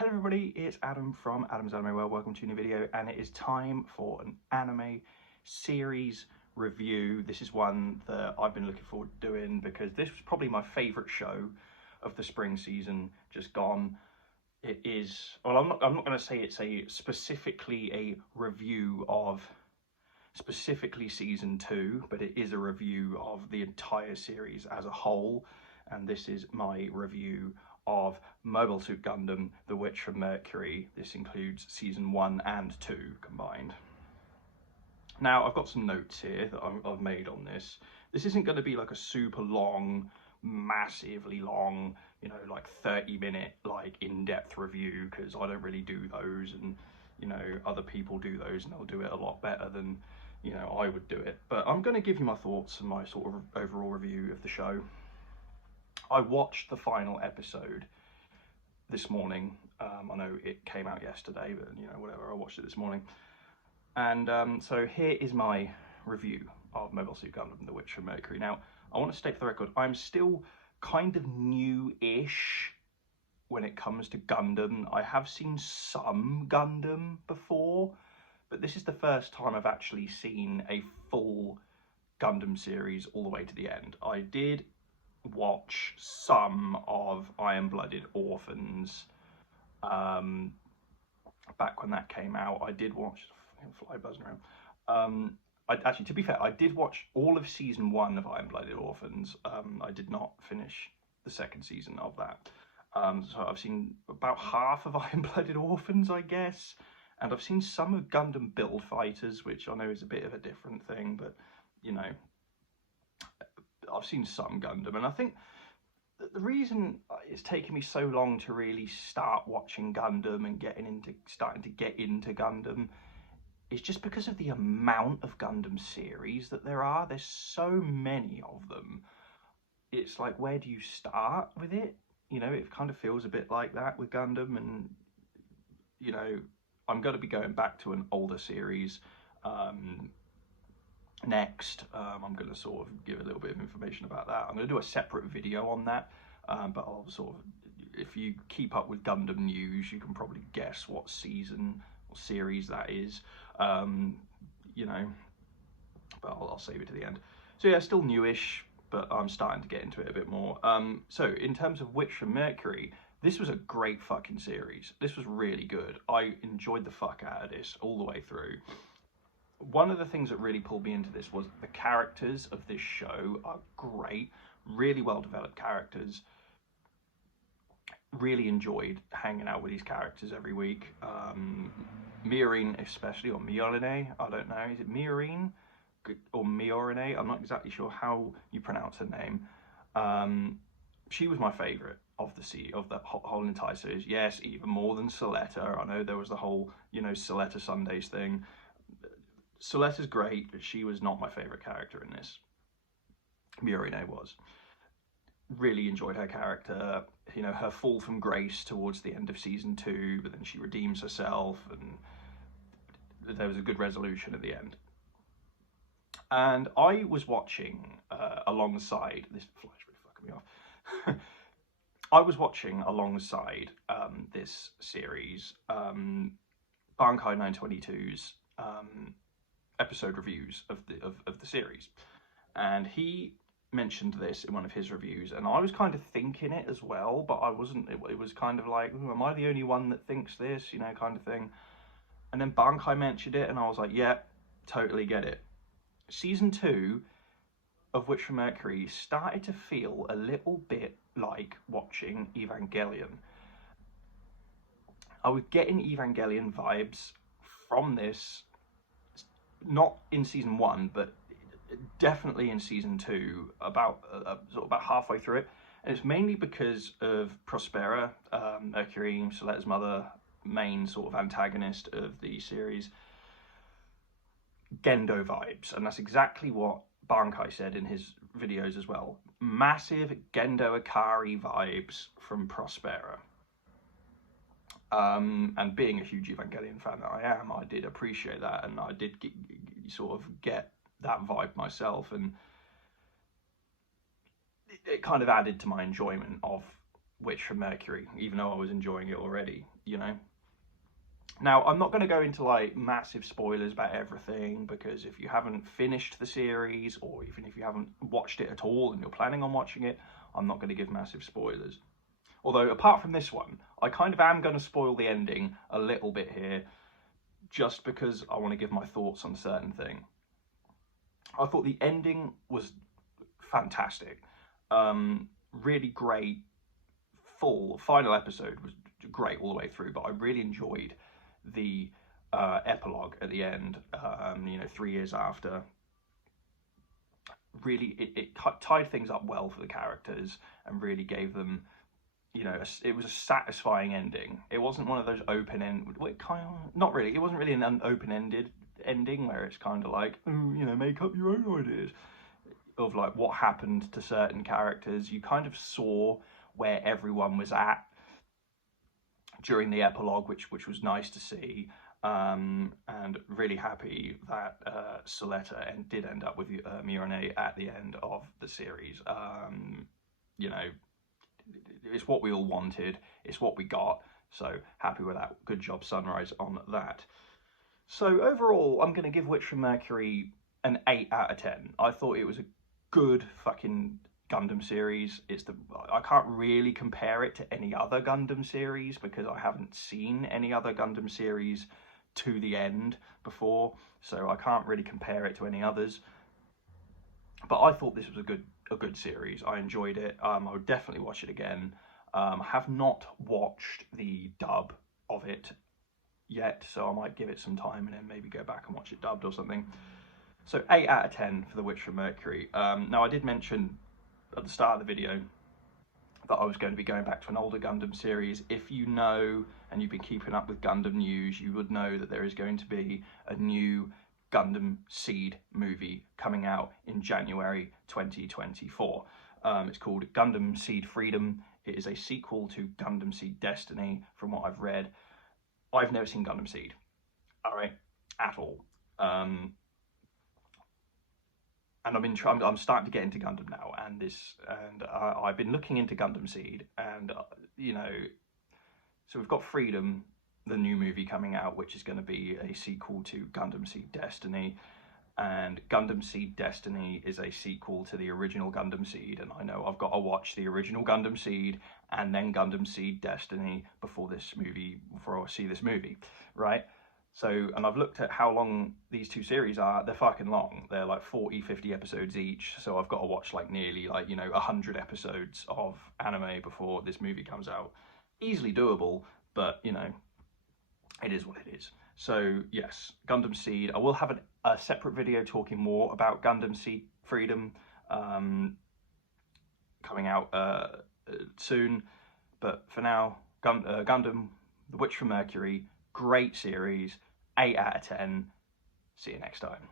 Hello everybody, it's Adam from Adam's Anime World. Welcome to a new video, and it is time for an anime series review. This is one that I've been looking forward to doing because this was probably my favourite show of the spring season just gone. It is, well, I'm not going to say it's specifically a review of specifically season 2, but it is a review of the entire series as a whole, and this is my review of Mobile Suit Gundam, The Witch From Mercury. This includes season 1 and 2 combined. Now, I've got some notes here that I've made on this. This isn't going to be like a super long, massively long, like 30-minute, like in-depth review, because I don't really do those, and other people do those, and they'll do it a lot better than I would do it. But I'm going to give you my thoughts and my sort of overall review of the show. I watched the final episode this morning. I know it came out yesterday, but whatever, I watched it this morning. And so here is my review of Mobile Suit Gundam, The Witch From Mercury. Now, I want to state for the record, I'm still kind of new-ish when it comes to Gundam. I have seen some Gundam before, but this is the first time I've actually seen a full Gundam series all the way to the end. I did watch some of Iron-Blooded Orphans back when that came out. I did watch fly buzzing around. Actually, to be fair, I did watch all of season 1 of Iron-Blooded Orphans. I did not finish the second season of that. So I've seen about half of Iron-Blooded Orphans, I guess, and I've seen some of Gundam Build Fighters, which I know is a bit of a different thing, but I've seen some Gundam, and I think the reason it's taken me so long to really start watching Gundam and starting to get into Gundam is just because of the amount of Gundam series that there are. There's so many of them. It's like, where do you start with it? It kind of feels a bit like that with Gundam, and I'm going to be going back to an older series next. I'm going to sort of give a little bit of information about that. I'm going to do a separate video on that, but I'll sort of, if you keep up with Gundam news, you can probably guess what season or series that is, but I'll save it to the end. So yeah, still newish, but I'm starting to get into it a bit more. So in terms of Witch From Mercury, this was a great fucking series. This was really good. I enjoyed the fuck out of this all the way through. One of the things that really pulled me into this was the characters of this show are great, really well developed characters. Really enjoyed hanging out with these characters every week. Miorine especially, or Miorine, I don't know, is it Miorine or Miorine? I'm not exactly sure how you pronounce her name. She was my favourite of the whole entire series. Yes, even more than Soletta. I know there was the whole, Soletta Sundays thing. Soletta's great, but she was not my favourite character in this. Miorine was. Really enjoyed her character. Her fall from grace towards the end of season 2, but then she redeems herself, and there was a good resolution at the end. And I was watching alongside, this fly's really fucking me off. I was watching alongside this series, Bankai 922's episode reviews of the series, and he mentioned this in one of his reviews, and I was kind of thinking it as well, but I wasn't. It was kind of like, am I the only one that thinks this, kind of thing. And then Bankai mentioned it, and I was like, yeah, totally get it. Season 2 of Witch From Mercury started to feel a little bit like watching Evangelion. I was getting Evangelion vibes from this, not in season 1, but definitely in season 2, about halfway through it. And it's mainly because of Prospera, Mercury, Soletta's mother, main sort of antagonist of the series, Gendo vibes. And that's exactly what Bankai said in his videos as well. Massive Gendo Ikari vibes from Prospera. And being a huge Evangelion fan that I am, I did appreciate that, and I did sort of get that vibe myself, and it kind of added to my enjoyment of Witch from Mercury, even though I was enjoying it already, you know. Now, I'm not going to go into like massive spoilers about everything, because if you haven't finished the series, or even if you haven't watched it at all and you're planning on watching it, I'm not going to give massive spoilers. Although, apart from this one, I kind of am going to spoil the ending a little bit here, just because I want to give my thoughts on a certain thing. I thought the ending was fantastic. Really great. Final episode was great all the way through, but I really enjoyed the epilogue at the end, 3 years after. Really, it tied things up well for the characters and really gave them, it was a satisfying ending. It wasn't one of those open-end, not really, it wasn't really an open-ended ending where it's kind of like, make up your own ideas of like what happened to certain characters. You kind of saw where everyone was at during the epilogue, which was nice to see, and really happy that Soletta did end up with Mirone at the end of the series. It's what we all wanted, it's what we got, so happy with that. Good job, Sunrise, on that. So overall, I'm going to give Witch from Mercury an 8 out of 10. I thought it was a good fucking Gundam series. I can't really compare it to any other Gundam series because I haven't seen any other Gundam series to the end before, so I can't really compare it to any others. But I thought this was a good series. I enjoyed it. I would definitely watch it again. I have not watched the dub of it yet, so I might give it some time and then maybe go back and watch it dubbed or something. So 8 out of 10 for The Witch from Mercury. Now, I did mention at the start of the video that I was going to be going back to an older Gundam series. If you know, and you've been keeping up with Gundam news, you would know that there is going to be a new Gundam Seed movie coming out in January 2024. It's called Gundam Seed Freedom. It is a sequel to Gundam Seed Destiny, from what I've read. I've never seen Gundam Seed, all right, at all. And I'm starting to get into Gundam now, and I've been looking into Gundam Seed, and so we've got Freedom, the new movie coming out, which is going to be a sequel to Gundam Seed Destiny, and Gundam Seed Destiny is a sequel to the original Gundam Seed, and I know I've got to watch the original Gundam Seed and then Gundam Seed Destiny before I see this movie, right? So, and I've looked at how long these two series are. They're fucking long. They're like 40, 50 episodes each. So I've got to watch like nearly 100 episodes of anime before this movie comes out. Easily doable, but it is what it is. So yes, Gundam Seed. I will have a separate video talking more about Gundam Seed Freedom coming out soon. But for now, Gundam, The Witch from Mercury, great series, 8 out of 10. See you next time.